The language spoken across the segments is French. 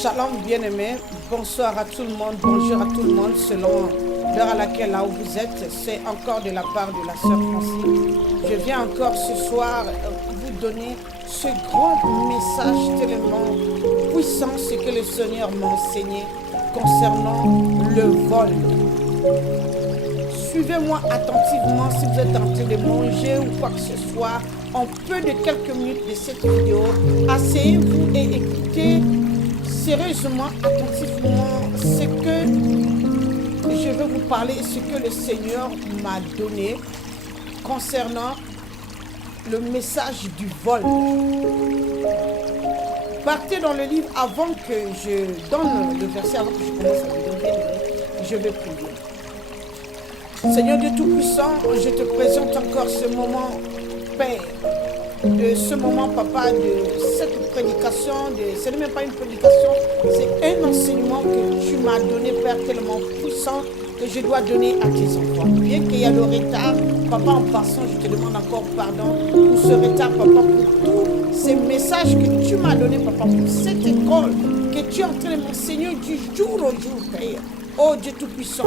Shalom bien-aimés, bonsoir à tout le monde, bonjour à tout le monde selon l'heure à laquelle là où vous êtes. C'est encore de la part de la sœur Francine. Je viens encore ce soir vous donner ce grand message tellement puissant, ce que le Seigneur m'a enseigné concernant le vol. Suivez-moi attentivement si vous êtes en train de manger ou quoi que ce soit. En peu de quelques minutes de cette vidéo, asseyez-vous et écoutez sérieusement, attentivement ce que je vais vous parler et ce que le Seigneur m'a donné concernant le message du vol. Partez dans le livre avant que je donne le verset, avant que je commence à vous donner, je vais prier. Seigneur Dieu Tout-Puissant, je te présente encore ce moment, Père, de ce moment, Papa, de cette prédication, ce n'est même pas une prédication, c'est un enseignement que tu m'as donné, Père, tellement puissant que je dois donner à tes enfants. Bien qu'il y ait le retard, Papa, en passant, je te demande encore pardon pour ce retard, Papa, pour tous ces messages que tu m'as donnés, Papa, pour cette école que tu es en train de m'enseigner du jour au jour, Père. Oh Dieu Tout-Puissant,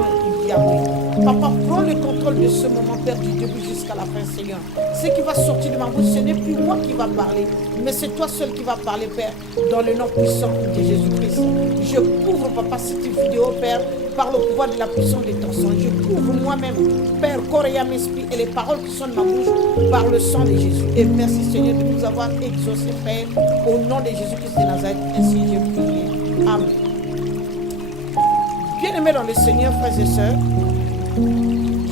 Yahweh. Papa, prends le contrôle de ce moment, Père, du début jusqu'à la fin, Seigneur. Ce qui va sortir de ma bouche, ce n'est plus moi qui va parler, mais c'est toi seul qui va parler, Père, dans le nom puissant de Jésus-Christ. Je couvre, Papa, cette vidéo, Père, par le pouvoir de la puissance de ton sang. Je couvre moi-même, Père, corps et âme, esprit, et les paroles qui sont de ma bouche par le sang de Jésus. Et merci, Seigneur, de nous avoir exaucés, Père, au nom de Jésus-Christ de Nazareth. Ainsi j'ai prié. Amen. Bien-aimés dans le Seigneur, frères et sœurs,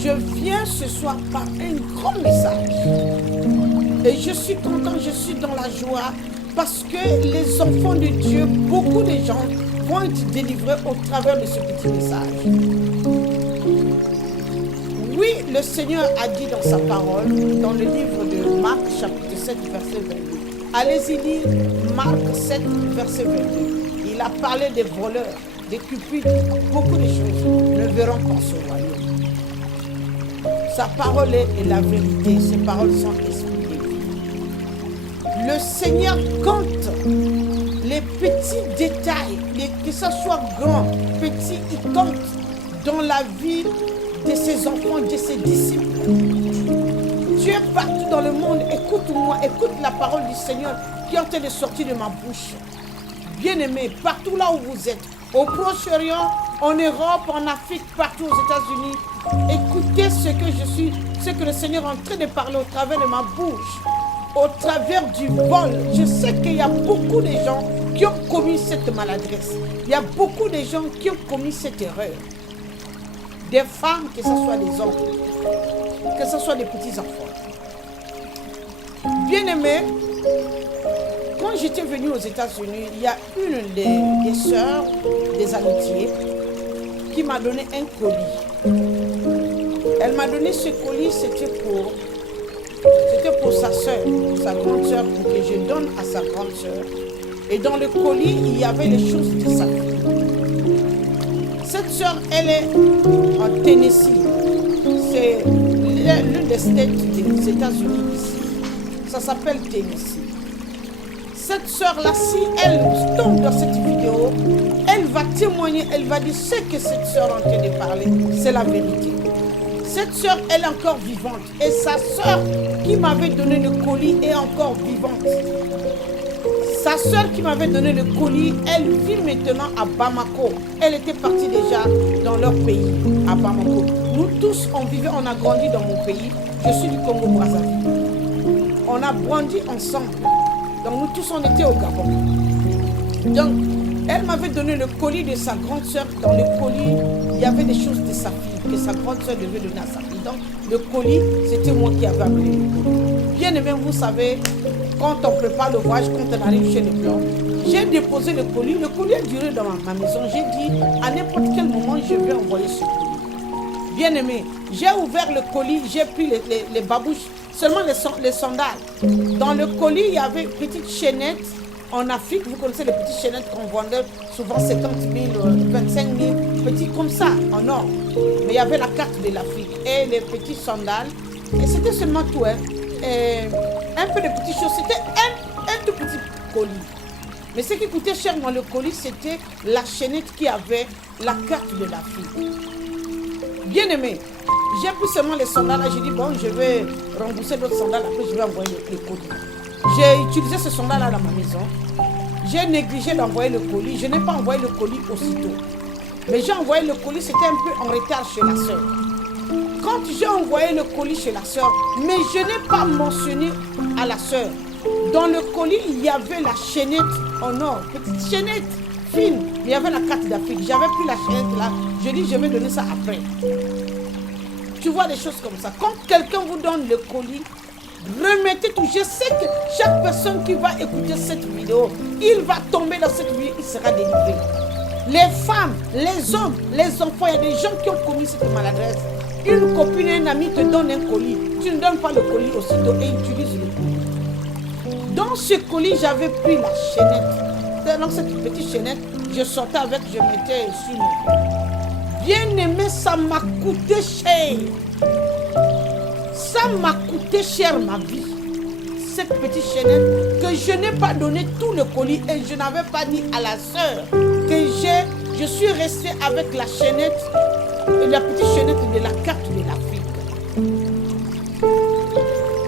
je viens ce soir par un grand message. Et je suis content, je suis dans la joie parce que les enfants de Dieu, beaucoup de gens vont être délivrés au travers de ce petit message. Oui, le Seigneur a dit dans sa parole, dans le livre de Marc, chapitre 7, verset 22. Allez-y lire Marc 7, verset 22. Il a parlé des voleurs, des cupides, beaucoup de choses ne verront pas ce royaume. Sa parole est la vérité, ses paroles sont esprit et vie. Le Seigneur compte les petits détails, que ce soit grand, petit, il compte dans la vie de ses enfants, de ses disciples. Tu es partout dans le monde, écoute-moi, écoute la parole du Seigneur qui est en train de sortir de ma bouche. Bien-aimés, partout là où vous êtes, au Proche-Orient, en Europe, en Afrique, partout aux États-Unis. Écoutez ce que le Seigneur est en train de parler au travers de ma bouche, au travers du vol. Je sais qu'il y a beaucoup de gens qui ont commis cette maladresse. Il y a beaucoup de gens qui ont commis cette erreur. Des femmes, que ce soit des hommes, que ce soit des petits-enfants. Bien-aimés, quand j'étais venue aux États-Unis, il y a une des sœurs, des amitiés, qui m'a donné un colis. Elle m'a donné ce colis, c'était pour sa sœur, sa grande sœur, pour que je donne à sa grande sœur. Et dans le colis, il y avait les choses de sa fille. Cette sœur, elle est en Tennessee. C'est l'une des states des États-Unis ici. Ça s'appelle Tennessee. Cette sœur-là, si elle tombe dans cette vidéo, elle va témoigner, elle va dire ce que cette sœur est en train de parler, c'est la vérité. Cette sœur, elle est encore vivante. Et sa sœur qui m'avait donné le colis est encore vivante. Sa sœur qui m'avait donné le colis, elle vit maintenant à Bamako. Elle était partie déjà dans leur pays, à Bamako. Nous tous, on vivait, on a grandi dans mon pays. Je suis du Congo-Brazzaville. On a grandi ensemble. Donc nous tous on était au Gabon. Donc elle m'avait donné le colis de sa grande sœur. Dans le colis, il y avait des choses de sa fille que sa grande sœur devait donner à sa fille. Donc le colis, c'était moi qui avais amené le colis. Bien aimé, vous savez, quand on prépare le voyage, quand on arrive chez les Blancs, j'ai déposé le colis a duré dans ma maison. J'ai dit, à n'importe quel moment, je vais envoyer ce colis. Bien aimé, j'ai ouvert le colis, j'ai pris les babouches, seulement les sandales. Dans le colis, il y avait une petite chaînette. En Afrique, vous connaissez les petites chaînettes qu'on vendait souvent 50 000, 25 000, petits comme ça, en or. Mais il y avait la carte de l'Afrique et les petits sandales. Et c'était seulement tout, hein. Et un peu de petites choses. C'était un tout petit colis. Mais ce qui coûtait cher dans le colis, c'était la chaînette qui avait la carte de la fille. Bien aimé, j'ai pris seulement les sandales. J'ai dit, bon, je vais rembourser d'autres sandales. Après, je vais envoyer le colis. J'ai utilisé ce sandal-là dans ma maison. J'ai négligé d'envoyer le colis. Je n'ai pas envoyé le colis aussitôt. Mais j'ai envoyé le colis, c'était un peu en retard chez la sœur. Quand j'ai envoyé le colis chez la sœur, mais je n'ai pas mentionné à la sœur. Dans le colis, il y avait la chaînette en or, petite chaînette fine. Il y avait la carte d'Afrique. J'avais pris la chaînette là. Je dis, je vais donner ça après. Tu vois des choses comme ça. Quand quelqu'un vous donne le colis, remettez tout. Je sais que chaque personne qui va écouter cette vidéo, il va tomber dans cette vidéo, il sera délivré. Les femmes, les hommes, les enfants, il y a des gens qui ont commis cette maladresse. Une copine, un ami te donne un colis. Tu ne donnes pas le colis aussitôt et utilise le colis. Dans ce colis, j'avais pris la chaînette. Dans cette petite chaînette, je sortais avec, je mettais sur mon cou. Bien aimé, ça m'a coûté cher. Ça m'a coûté cher ma vie. Cette petite chaînette que je n'ai pas donné tout le colis et je n'avais pas dit à la sœur que je suis restée avec la chaînette, la petite chaînette de la carte de l'Afrique.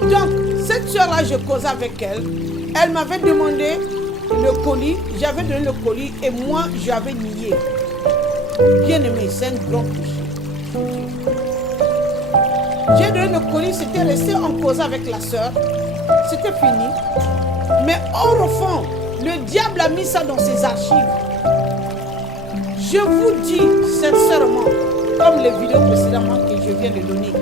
Donc, cette soeur-là, je causais avec elle. Elle m'avait demandé le colis, j'avais donné le colis et moi, j'avais nié. Bien aimé, c'est un grand péché. J'ai donné le colis, c'était resté en cause avec la soeur. C'était fini. Mais au fond, le diable a mis ça dans ses archives. Je vous dis sincèrement, comme les vidéos précédemment que je viens de donner,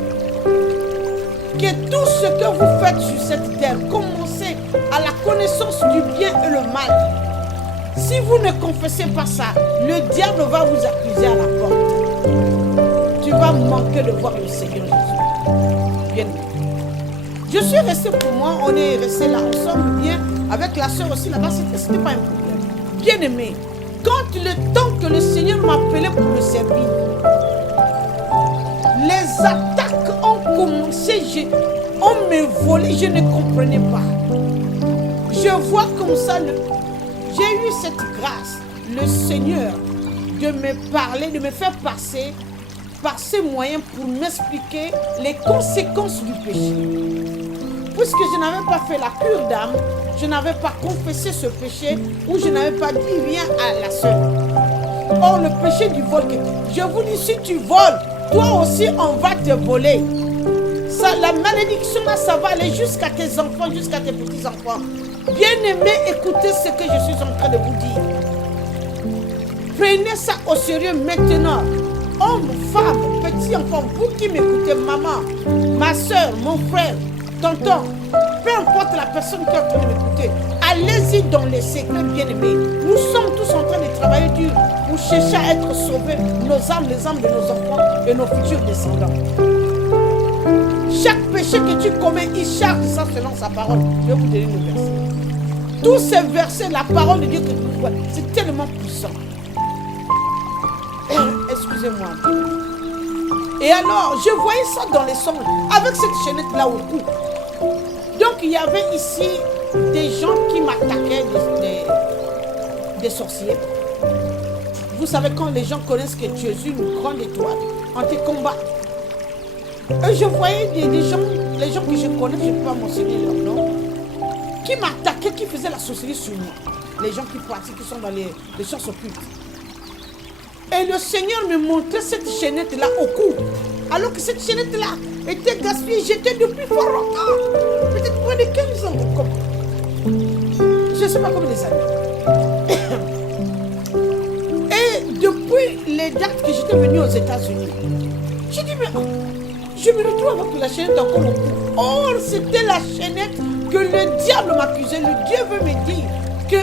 que tout ce que vous faites sur cette terre, commencez à la connaissance du bien et le mal. Si vous ne confessez pas ça, le diable va vous accuser à la porte. Tu vas manquer de voir le Seigneur Jésus. Bien. Je suis restée pour moi, on est resté là ensemble, bien, avec la soeur aussi là-bas, c'était pas un problème. Bien aimé, quand le temps que le Seigneur m'appelait pour le servir, les attaques ont commencé, on me volait, je ne comprenais pas. Je vois comme ça, j'ai eu cette grâce, le Seigneur, de me parler, de me faire passer par ces moyens pour m'expliquer les conséquences du péché. Puisque je n'avais pas fait la cure d'âme, je n'avais pas confessé ce péché, ou je n'avais pas dit viens à la sœur. Or, le péché du vol, je vous dis, si tu voles, toi aussi on va te voler. Ça, la malédiction là, ça va aller jusqu'à tes enfants, jusqu'à tes petits-enfants. Bien-aimés, écoutez ce que je suis en train de vous dire. Prenez ça au sérieux maintenant. Hommes, femmes, petits-enfants, vous qui m'écoutez, maman, ma soeur, mon frère, tonton, peu importe la personne qui est en train de m'écouter, allez-y dans les secrets, bien-aimés. Nous sommes tous en train de travailler dur pour chercher à être sauvés, nos âmes, les âmes de nos enfants et nos futurs descendants. Chaque péché que tu commets, il charge ça selon sa parole. Je vais vous donner le verset. Tous ces versets, la parole de Dieu que vous voyez, c'est tellement puissant. Excusez-moi. Et alors, je voyais ça dans les songes, avec cette chaînette-là au cou. Donc, il y avait ici des gens qui m'attaquaient, des sorciers. Vous savez, quand les gens connaissent que tu es une grande étoile, on te combat. Et je voyais des gens, les gens que je connais, je ne peux pas mentionner leur nom, qui m'attaquaient, qui faisaient la sorcellerie sur moi. Les gens qui pratiquent, qui sont dans les sciences occultes. Et le Seigneur me montrait cette chaînette-là au cou. Alors que cette chaînette-là était gaspillée, j'étais depuis fort longtemps. Peut-être moins de 15 ans. Je ne sais pas combien des années. Et depuis les dates que j'étais venue aux États-Unis, j'ai dit, mais je me retrouve avec la chaînette encore au cou. Or, c'était la chaînette que le diable m'accusait. Le Dieu veut me dire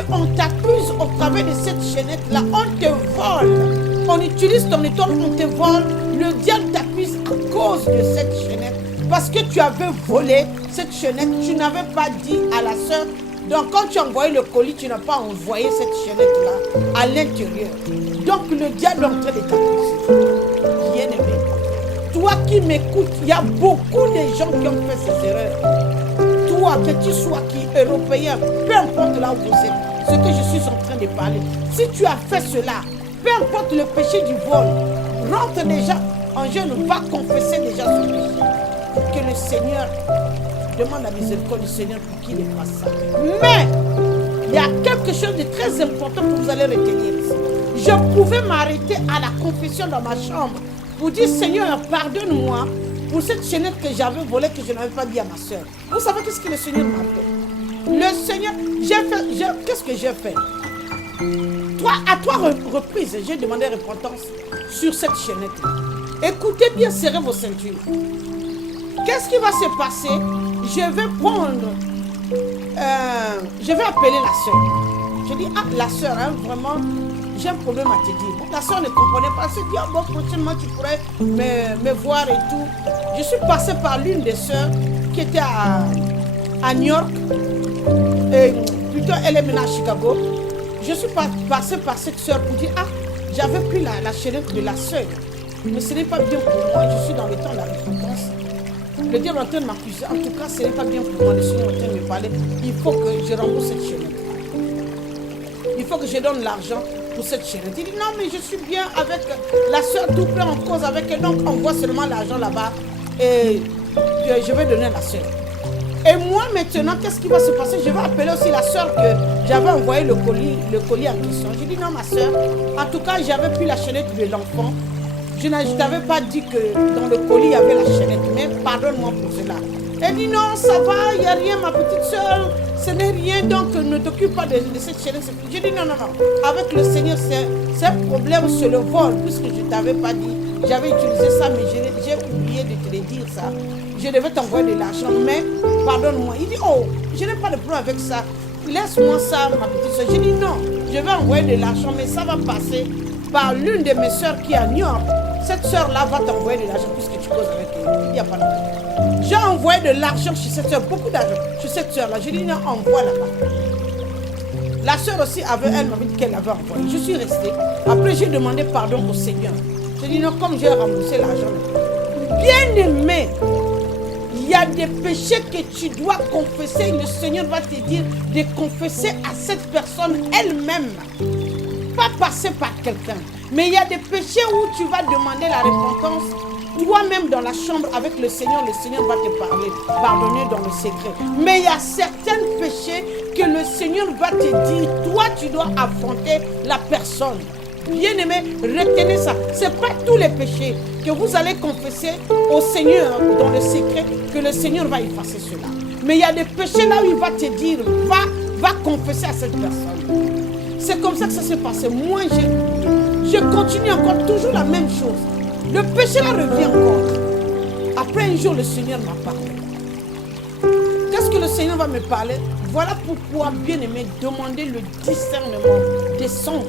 qu'on t'accuse au travers de cette chaînette-là. On te vole. On utilise ton étoile, on te vole. Le diable t'accuse à cause de cette chaînette. Parce que tu avais volé cette chaînette. Tu n'avais pas dit à la sœur. Donc quand tu as envoyé le colis, tu n'as pas envoyé cette chaînette-là à l'intérieur. Donc le diable est en train de t'accuser. Bien aimé. Toi qui m'écoutes, il y a beaucoup de gens qui ont fait ces erreurs. toi, que tu sois qui européen, peu importe là où vous êtes, ce que je suis en train de parler, si tu as fait cela, peu importe le péché du vol, rentre déjà en jeûne, va confesser déjà ce péché. Que le Seigneur demande la miséricorde du Seigneur pour qu'il efface ça. Mais il y a quelque chose de très important que vous allez retenir ici. Je pouvais m'arrêter à la confession dans ma chambre pour dire Seigneur, pardonne-moi pour cette chaînette que j'avais volée, que je n'avais pas dit à ma soeur. Vous savez qu'est-ce que le Seigneur m'a fait? Le Seigneur, qu'est-ce que j'ai fait? À trois reprises, j'ai demandé repentance sur cette chaînette. Écoutez bien, serrez vos ceintures. Qu'est-ce qui va se passer? Je vais appeler la soeur. Je dis, la soeur, hein, vraiment, j'ai un problème à te dire. Bon, la soeur ne comprenait pas. Elle se dit, bon, prochainement, tu pourrais me voir et tout. Je suis passé par l'une des soeurs qui était à New York. Et plutôt, elle est maintenant à Chicago. Je suis passé par cette soeur pour dire, j'avais pris la chaînette de la soeur. Mais ce n'est pas bien pour moi. Je suis dans le temps de la repentance. Le diable est en train de m'accuser. En tout cas, ce n'est pas bien pour moi. Le Seigneur est en train de me parler. Il faut que je rembourse cette chaînette. Il faut que je donne l'argent pour cette chaînette. Il dit non, mais je suis bien avec la soeur, tout plein en cause avec elle. Donc, on voit seulement l'argent là-bas. Et je vais donner à la soeur. Et moi, maintenant, qu'est-ce qui va se passer? Je vais appeler aussi la soeur que j'avais envoyé le colis en question. Je dis non, ma soeur. En tout cas, j'avais pris la chaînette de l'enfant. Je ne t'avais pas dit que dans le colis, il y avait la chaînette, mais pardonne-moi pour cela. Elle dit non, ça va, il n'y a rien, ma petite soeur, ce n'est rien, donc ne t'occupe pas de cette chaînette. Je dis non. Avec le Seigneur, c'est un problème sur le vol, puisque je ne t'avais pas dit. J'avais utilisé ça, mais j'ai oublié de te le dire ça. Je devais t'envoyer de l'argent, mais pardonne-moi. Il dit je n'ai pas de problème avec ça. Laisse-moi ça, ma petite soeur. Je dis non, je vais envoyer de l'argent, mais ça va passer par l'une de mes soeurs qui est à New York. Cette soeur-là va t'envoyer de l'argent puisque tu causes avec elle. Il n'y a pas de problème. J'ai envoyé de l'argent chez cette soeur, beaucoup d'argent chez cette soeur-là. Je dis non, envoie là-bas. La soeur aussi, elle m'avait dit qu'elle avait envoyé. Je suis restée. Après, j'ai demandé pardon au Seigneur. Je dis non, comme j'ai remboursé l'argent. Bien aimé, il y a des péchés que tu dois confesser. Le Seigneur va te dire de confesser à cette personne elle-même. Pas passer par quelqu'un. Mais il y a des péchés où tu vas demander la repentance toi-même dans la chambre avec le Seigneur va te parler, pardonner dans le secret. Mais il y a certains péchés que le Seigneur va te dire, toi tu dois affronter la personne. Bien-aimé, retenez ça. Ce n'est pas tous les péchés que vous allez confesser au Seigneur dans le secret que le Seigneur va effacer cela. Mais il y a des péchés là où il va te dire, va confesser à cette personne. C'est comme ça que ça s'est passé. Moi, je continue encore toujours la même chose. Le péché là revient encore. Après un jour, le Seigneur m'a parlé. Qu'est-ce que le Seigneur va me parler? Voilà pourquoi, bien aimé, demander le discernement des songes.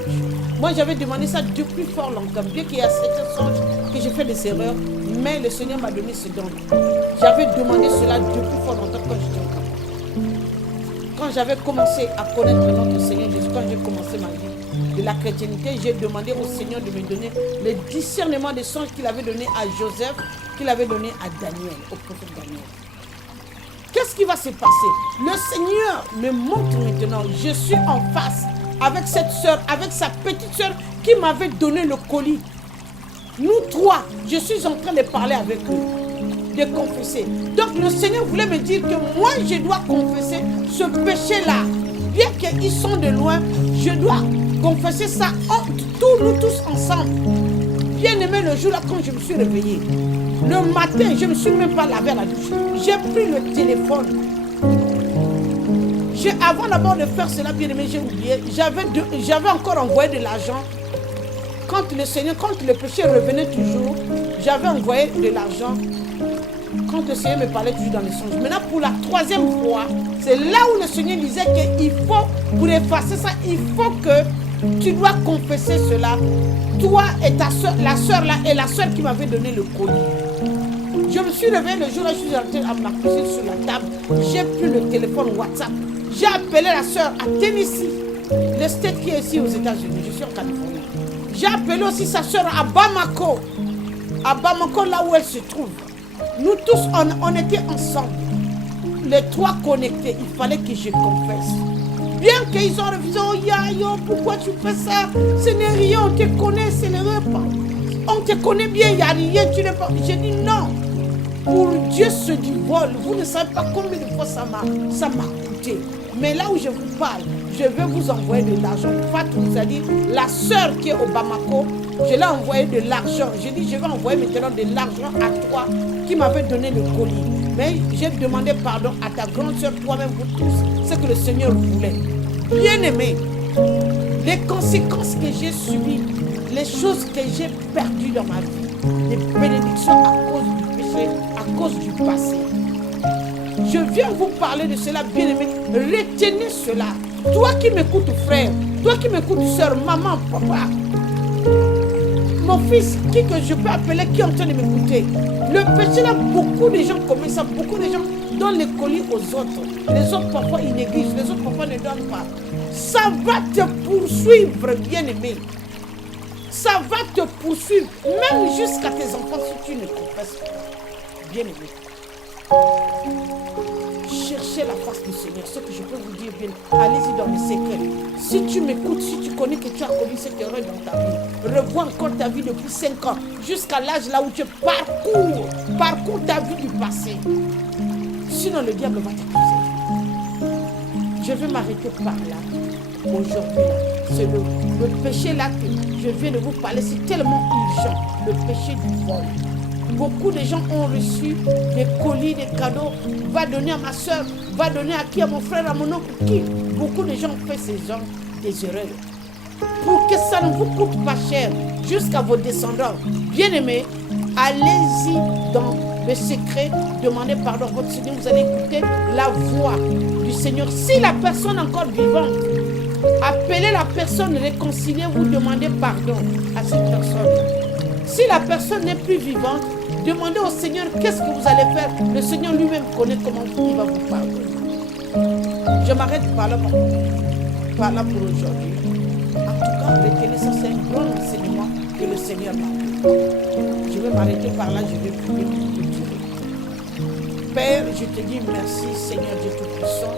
Moi, j'avais demandé ça depuis fort longtemps. Bien qu'il y a certains songes que j'ai fait des erreurs, mais le Seigneur m'a donné ce don. J'avais demandé cela depuis fort longtemps quand j'étais au camp. Quand j'avais commencé à connaître notre Seigneur Jésus, quand j'ai commencé ma vie de la chrétienté, j'ai demandé au Seigneur de me donner le discernement des songes qu'il avait donné à Joseph, qu'il avait donné à Daniel, au prophète Daniel. Qu'est-ce qui va se passer? Le Seigneur me montre maintenant, je suis en face avec cette soeur, avec sa petite soeur qui m'avait donné le colis. Nous trois, je suis en train de parler avec eux, de confesser. Donc le Seigneur voulait me dire que moi je dois confesser ce péché-là. Bien qu'ils sont de loin, je dois confesser ça nous tous ensemble. Bien aimé, le jour-là, quand je me suis réveillée, le matin, je ne me suis même pas lavé à la douche. J'ai pris le téléphone. Avant d'abord de faire cela, bien aimé, j'ai oublié. J'avais encore envoyé de l'argent. Quand le péché revenait toujours, j'avais envoyé de l'argent. Quand le Seigneur me parlait toujours dans les songes. Maintenant, pour la troisième fois, c'est là où le Seigneur disait qu'il faut, pour effacer ça, il faut que tu dois confesser cela. Toi et ta soeur, la soeur là, et la soeur qui m'avait donné le colis. Je me suis réveillée le jour-là, je suis rentrée à ma cuisine sur la table. J'ai pris le téléphone WhatsApp. J'ai appelé la soeur à Tennessee, le state qui est ici aux États-Unis. Je suis en Californie. J'ai appelé aussi sa soeur à Bamako. À Bamako, là où elle se trouve. Nous tous, on était ensemble. les 3 connectés, il fallait que je confesse. Bien qu'ils ont refusé, oh Yayo, pourquoi tu fais ça? Ce n'est rien, on te connaît, c'est le repas. On te connaît bien, il n'y a rien, tu n'es pas. J'ai dit non. Pour Dieu, c'est du vol. Vous ne savez pas combien de fois ça m'a coûté. Mais là où je vous parle, je vais vous envoyer de l'argent. Fatou nous a dit, la sœur qui est au Bamako, je l'ai envoyé de l'argent. J'ai dit, je vais envoyer maintenant de l'argent à toi qui m'avait donné le colis. Mais j'ai demandé pardon à ta grande sœur, toi-même, vous tous, ce que le Seigneur voulait. Bien aimé, les conséquences que j'ai subies, les choses que j'ai perdues dans ma vie, les bénédictions à cause du péché, à cause du passé. Je viens vous parler de cela, bien aimé. Retenez cela. Toi qui m'écoutes, frère, toi qui m'écoutes, soeur, maman, papa, mon fils, qui que je peux appeler, qui est en train de m'écouter. Le péché là, beaucoup de gens commettent ça, beaucoup de gens donnent les colis aux autres. Les autres parfois ils négligent, les autres parfois ne donnent pas. Ça va te poursuivre, bien aimé. Ça va te poursuivre, même jusqu'à tes enfants si tu ne confesses pas. Bien aimé. Cherchez la face du Seigneur. Ce que je peux vous dire, bien, allez-y dans les secrets. Si tu m'écoutes, si tu connais que tu as commis cette erreur dans ta vie, revois encore ta vie depuis 5 ans, jusqu'à l'âge là où tu parcours ta vie du passé. Sinon, le diable va t'accuser. Je vais m'arrêter par là. Aujourd'hui, c'est le péché là que je viens de vous parler, c'est tellement urgent. Le péché du vol. Beaucoup de gens ont reçu des colis, des cadeaux. Va donner à ma soeur, va donner à qui? À mon frère, à mon oncle, qui? Beaucoup de gens ont fait des erreurs. Pour que ça ne vous coûte pas cher jusqu'à vos descendants. Bien aimés, allez-y dans le secret, demandez pardon à votre Seigneur. Vous allez écouter la voix du Seigneur. Si la personne est encore vivante, appelez la personne, réconciliez-vous, demandez pardon à cette personne. Si la personne n'est plus vivante, demandez au Seigneur qu'est-ce que vous allez faire. Le Seigneur lui-même connaît comment il va vous pardonner. Je m'arrête par là pour aujourd'hui. En tout cas, retenez ça, c'est un grand enseignement que le Seigneur m'a donné. Je vais m'arrêter par là, je vais prier pour vous. Père, je te dis merci, Seigneur Dieu Tout-Puissant,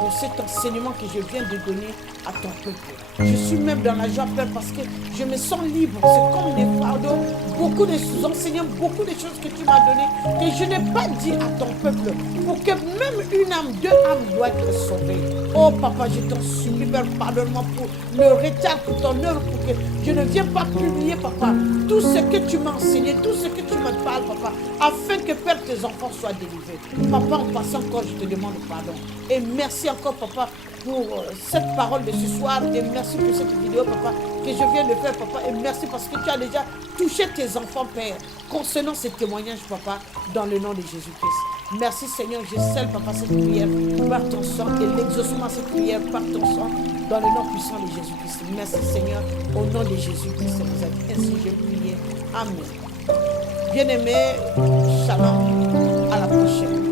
pour cet enseignement que je viens de donner à ton peuple. Je suis même dans la joie, Père, parce que je me sens libre. C'est comme des fardeaux, beaucoup de enseignements, beaucoup de choses que tu m'as données, que je n'ai pas dit à ton peuple, pour que même une âme, 2 âmes doivent être sauvées. Oh Papa, je t'en supplie, Père, pardonne-moi pour le retard, pour ton œuvre, pour que je ne vienne pas publier, Papa, tout ce que tu m'as enseigné, tout ce que tu me parles, Papa, afin que, Père, tes enfants soient délivrés. Papa, en passant encore, je te demande pardon. Et merci encore, Papa, pour cette parole de ce soir, et merci pour cette vidéo, Papa, que je viens de faire, Papa, et merci parce que tu as déjà touché tes enfants, Père, concernant ces témoignages, Papa, dans le nom de Jésus-Christ. Merci, Seigneur, je scelle, Papa, cette prière par ton sang et l'exaucement de cette prière par ton sang, dans le nom puissant de Jésus-Christ. Merci, Seigneur, au nom de Jésus-Christ, vous êtes ainsi, je prie. Amen. Bien-aimés, shalom, à la prochaine.